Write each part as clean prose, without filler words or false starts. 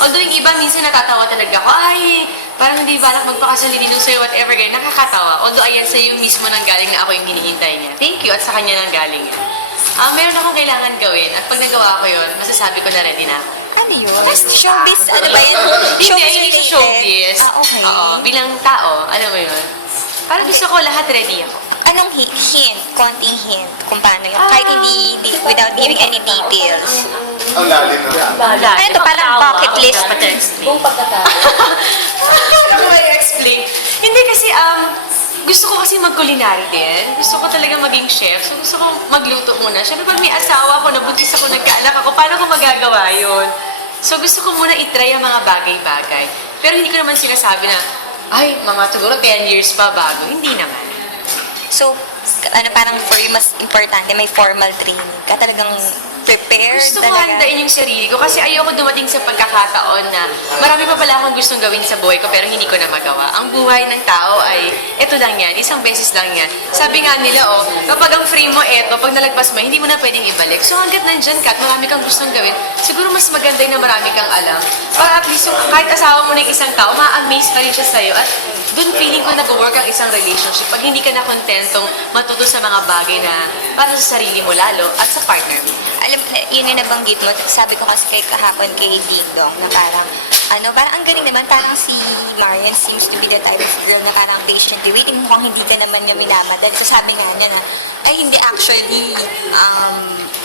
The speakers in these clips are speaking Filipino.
Although yung iba, minsan natatawa talaga ako, ay, parang hindi balak magpakasal ni Ninong sa'yo, whatever, ganyan. Nakakatawa. Although, ayan, sa'yo mismo nang galing na ako yung hinihintay niya. Thank you, at sa kanya nang galing yan. Meron akong kailangan gawin, at pag nagawa ko yun, masasabi ko na ready na ako. Ano yun? Showbiz, ano ba yun? Showbiz Hindi related? sa showbiz. Okay. Oo, bilang tao, alam mo yun. Parang gusto ko lahat ready ako. Anong hint? Konting hint kung paano yun? Kahit hindi, without giving any details. Ang lalim na. Ano to, parang bucket list? Kung pagkatao. Ano ko i-explain? Hindi kasi, gusto ko kasi mag-culinary din. Gusto ko talaga maging chef. So, gusto ko magluto muna. Siyempre, pag may asawa ko, nabuntis ako, nagkaanak ako, paano ko magagawa yun? So, gusto ko muna itry ang mga bagay-bagay. Pero hindi ko naman sinasabi na, ay, mga siguro 10 years pa bago. Hindi naman. So, ano parang for you mas importante, may formal training ka, talagang prepared Gusto ko talaga. handain yung sarili ko kasi ayoko dumating sa pagkakataon na marami pa pala akong gustong gawin sa buhay ko pero hindi ko na magawa. Ang buhay ng tao ay ito lang yan, isang beses lang yan. Sabi nga nila, kapag ang free mo eto, pag nalagpas mo, hindi mo na pwedeng ibalik. So hanggat nandyan ka at marami kang gustong gawin, siguro mas maganda yung na marami kang alam. Para at least yung kahit asawa mo na yung isang tao, ma-amaze pa rin siya sa'yo at doon feeling ko nag-work ang isang relationship pag hindi ka na kontentong matuto sa mga bagay na para sa sarili mo lalo at sa partner mo. Alam, yun yung nabanggit mo, sabi ko kasi kay kahapon kay Ding Dong na parang, parang ang galing naman, parang si Marian seems to be the type of girl na parang patiently waiting, mukhang hindi ka naman niya minamadan. So sabi nga niya na, ay hindi actually,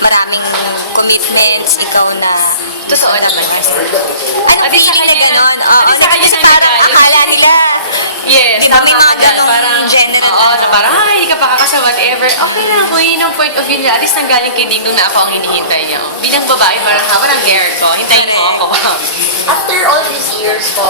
maraming commitments, ikaw na, Totoo naman. anong Adi sa feeling na kanya gano'n? na- adi sa kanya Kasi na parang nagalit. akala nila, Yes, Di ba may tama mga ka dyan. ganong Parang, general oo, na parang, hindi ka pa kakasal, whatever. Okay lang ko, yun ang point of view nila. At least nanggaling kay Ding Dong na ako ang hinihintay niya. Bilang babae, parang haba ng hair ko. Hintayin mo ako. After all these years po,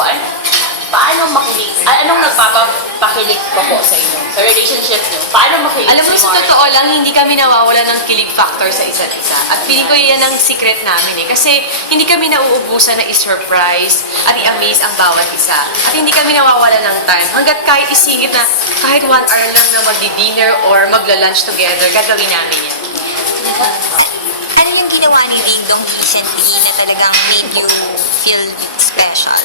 paano makilig? Anong nagpapakilig po sa inyo? Sa relationship niyo? Paano makilig Alam mo, si sa Mark? totoo lang, hindi kami nawawala ng kilig factor sa isa't isa. At feeling ko yan ang secret namin eh. Kasi hindi kami nauubusan na i-surprise at i-amaze ang bawat isa. At hindi kami nawawala ng time. Hanggat kahit isingit na kahit 1 hour lang na magdi-dinner or magla-lunch together, gagawin namin yan. ano yung ginawa ni Ding Dong recently na talagang made you feel special?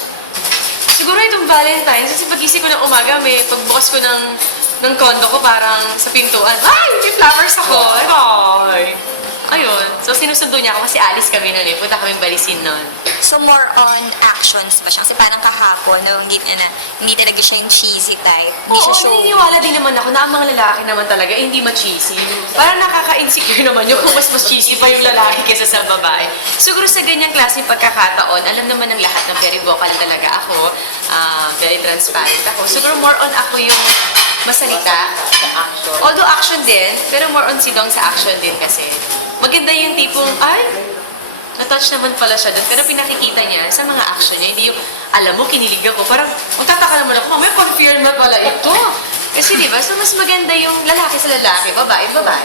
Siguro itong Valentine's, kasi pagising ko ng umaga, may pagbukas ko ng condo ko, parang sa pintuan, ay, may flowers ako! Ay! Ayun. So, sinusundo niya ako kasi alis kami nun eh. Punta kami balisin nun. So, more on actions pa siya. Kasi parang kahapon, nabanggit na hindi talaga siya yung cheesy type. Hindi siya Oo, show. naniniwala din naman ako na ang mga lalaki naman talaga hindi ma-cheesy. Parang nakaka-insecure naman yun kung mas cheesy pa yung lalaki kaysa sa babae. Siguro sa ganyang klaseng pagkakataon, alam naman ng lahat na very vocal talaga ako, very transparent ako. Siguro more on ako yung masalita. Although action din, pero more on si Dong sa action din kasi. Maganda yung tipong, ay, na-touch naman pala siya doon. Pero pinakikita niya sa mga action niya, hindi yung, alam mo, kinilig ako. Parang, magtataka naman ako, mamaya confirm na pala ito. Kasi diba, so mas maganda yung lalaki sa lalaki, babae, babae.